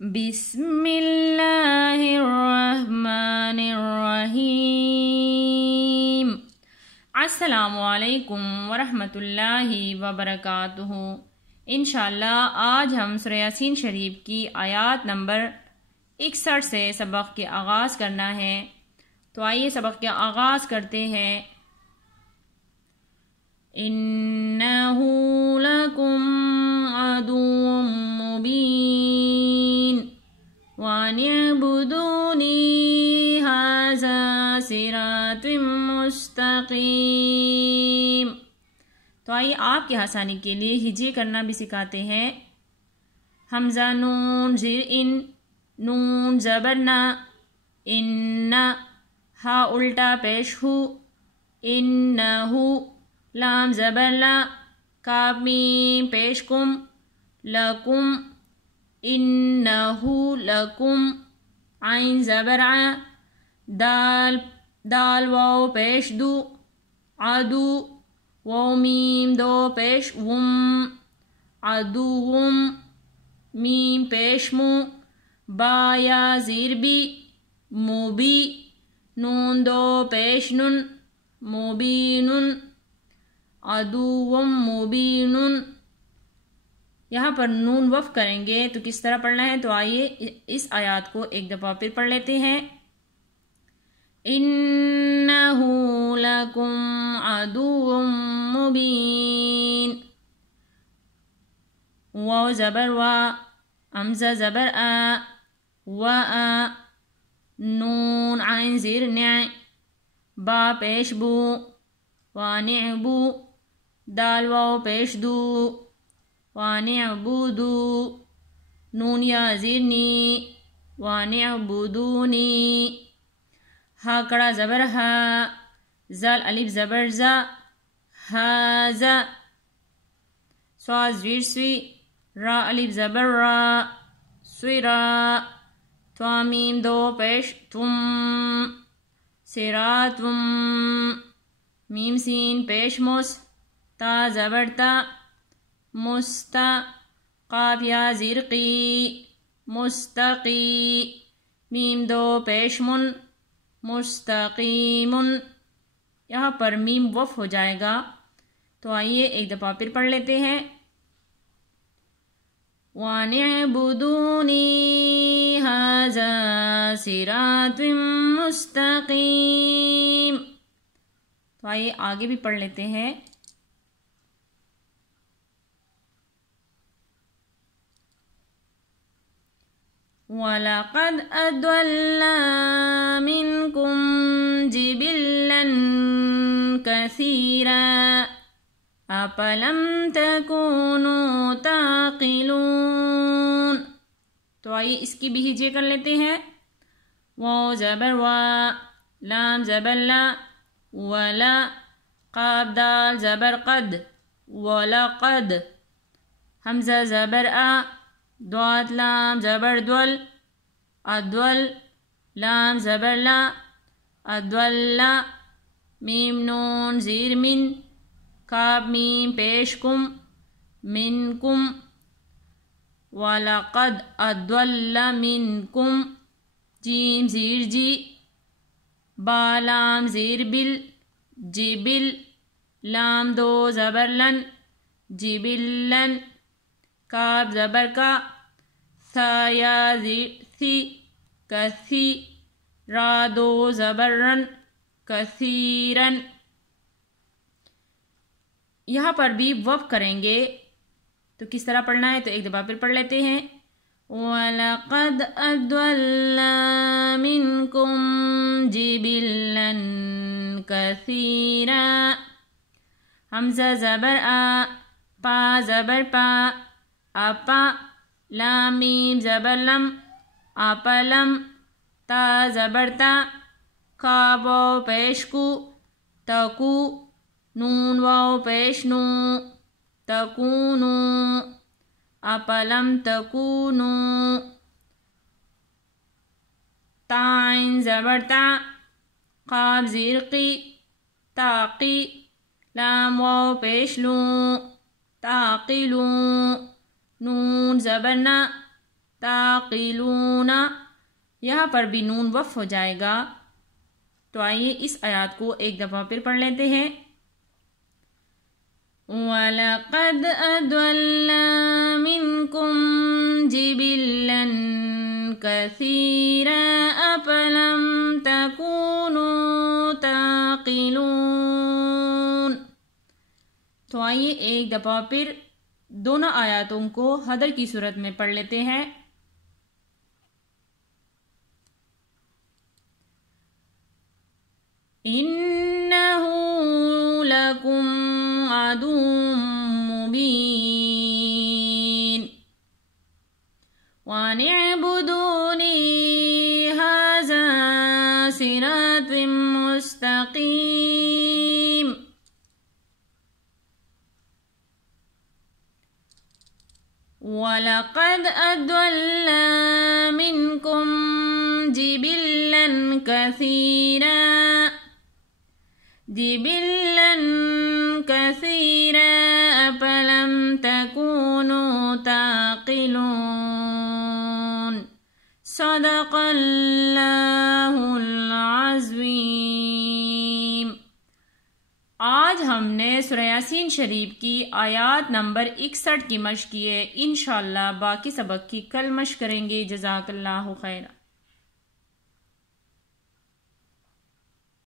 بسم اللہ الرحمن الرحیم۔ السلام علیکم ورحمۃ اللہ وبرکاتہ۔ انشاءاللہ آج ہم سورہ یاسین شریف کی آیات نمبر 61 سے سبق کے آغاز کرنا ہے، تو آئیے سبق کے آغاز کرتے ہیں۔ إِنَّهُ لَكُمْ عَدُوٌّ مُّبِينٌ وَأَنِ اعْبُدُونِي هَٰذَا صِرَاطٌ مُّسْتَقِيمٌ۔ تو آئیے آپ کی آسانی کے لیے ہجے کرنا بھی سکھاتے ہیں۔ حمزہ نون زیر ان، نون زبر نا، ان، ہا الٹا پیش ہو، انہو، لام زبر لا، کاف میم پیش کم، لکم، انہو لکم، عین زبر ع، دال واو پیش دو، عدو، واو میم دو پیش وم، عدوم، میم پیش مو، با یا زیر بی، موبی، نون دو پیش نن، مبینن، عدوم مبینن۔ یہاں پر نون وقف کریں گے تو کس طرح پڑھنا ہے، تو آئیے اس آیات کو ایک دفعہ پھر پڑھ لیتے ہیں۔ إِنَّهُ لَكُمْ عَدُوٌّ مُّبِينٌ، واو زبر وا، حمزہ زبر آ، نون عین زیر نع، با پیش بو، وانعبو، دال واو پیش دو، وانعبودو، نون یا زیر نی، وانعبودونی، ہا کڑا زبر ہا، زال الف زبر زا، ہازا، صاد زیر سوی، را الف زبر را، سویرا، توا میم دو پیش تم، سراتم، میم سین پیش مس، تا زبر تا، مستا، قاف یا زیر قی، مستقی، میم دو پیش من، مستقیمن۔ یہاں پر میم وف ہو جائے گا، تو آئیے ایک دفعہ پھر پڑھ لیتے ہیں۔ وَانِعْبُدُونِي هَٰذَا صِرَاطٌ مُّسْتَقِيمٌ۔ تو آئیے آگے بھی پڑھ لیتے ہیں۔ وَلَقَدْ أَضَلَّ مِنْكُمْ جِبِلًّا كَثِيرًا أَفَلَمْ تَكُونُوا تَعْقِلُونَ۔ تو آئیے اس کی بھی ہجے کر لیتے ہیں۔ واو زبر وا، لام زبر لا، ولا، قاف دال زبر قد، ولقد، حمزہ زبر آ، دوات لام زبر دول، ادول، لام زبر لا، ادولا، میم نون زیر من، کاف میم پیش کم، منکم، وَلَقَدْ أَضَلَّ مِنْكُمْ، جیم زیر جی، با لام زیر بل، جبل، لام دو زبر لن، جبلن، کاف زبر کا، ثا یا زیر ثی، کثی، را دو زبر رن، کثیرن۔ یہاں پر بھی وقف کریں گے تو کس طرح پڑھنا ہے، تو ایک دفعہ پھر پڑھ لیتے ہیں۔ وَلَقَدْ أَضَلَّ مِنْكُمْ جِبِلًّا كَثِيرًا، حمزہ زبر آ، پا زبر پا، اپا، لام میم زبر لم، اپلم، تا زبر تا، کاف واو پیش کو، تکو، نون واو پیش نو، تکونو، اپلم تکونو، تعین زبر تا، قاف زیر قی، تاقی، لام واو پیش لو، تاقلو، نون زبر نا، تعقلون، یہاں پر بھی نون وقف ہو جائے گا. تو آئیے اس آیات کو ایک دفعہ پھر پڑھ لیتے ہیں. وَلَقَدْ أَضَلَّ مِنْكُمْ جِبِلًّا كَثِيرًا أَفَلَمْ تَكُونُوا تَعْقِلُونَ. تو آئیے ایک دفعہ پھر دونوں آیاتوں کو حدر کی صورت میں پڑھ لیتے ہیں. إِنَّهُ لَكُمْ عَدُوٌّ مُّبِينٌ وَأَنِ اعْبُدُونِي هَٰذَا صِرَاطٌ مُّسْتَقِيمٌ. وَلَقَدْ أَضَلَّ مِنْكُمْ جِبِلًّا كَثِيرًا أَفَلَمْ تَكُونُوا تَعْقِلُونَ. صدق اللہ العظیم. آج ہم نے سورہ یاسین شریف کی آیات نمبر 61 کی مشق کی ہے. انشاءاللہ باقی سبق کی کل مشق کریں گے. جزاک اللہ خیرا.